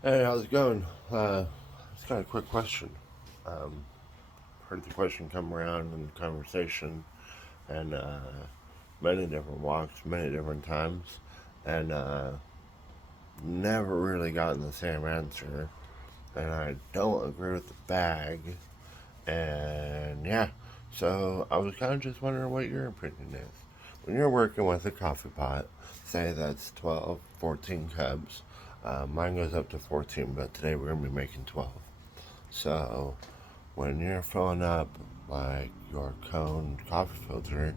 Hey, how's it going? Just got a quick question. Um, Heard the question come around in conversation and many different walks, many different times, and never really gotten the same answer. And I don't agree with the bag. And yeah, so I was kind of just wondering what your opinion is. When you're working with a coffee pot, say that's 12, 14 cups. Mine goes up to 14, but today we're going to be making 12. So, when you're filling up like your cone coffee filter,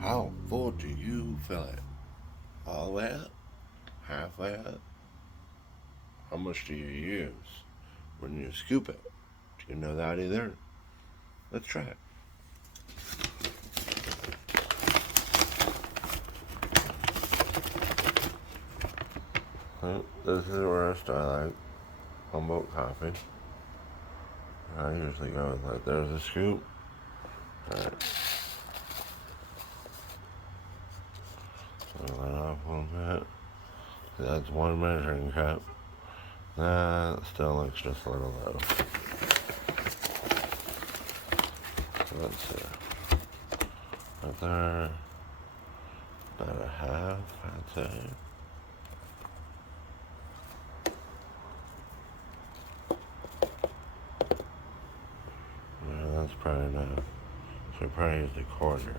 how full do you fill it? All the way up? Halfway up? How much do you use when you scoop it? Do you know that either? Let's try it. Well, this is the roast I like. Humboldt coffee. I usually go with like, there's a scoop. Alright, so that off a little bit. That's one measuring cup. That still looks just a little low. So let's see. Right there. About a half, I'd say. Yeah, that's probably enough. So we probably used a quarter.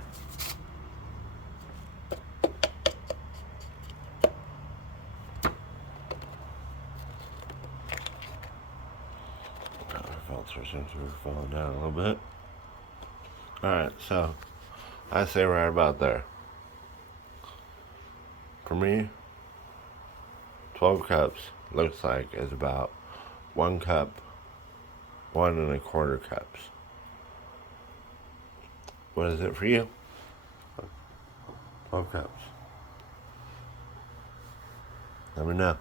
Our filter seems to be falling down a little bit. Alright, so I say right about there. For me, 12 cups looks like is about 1 cup, 1 1/4 cups. What is it for you? 12 cups. Let me know.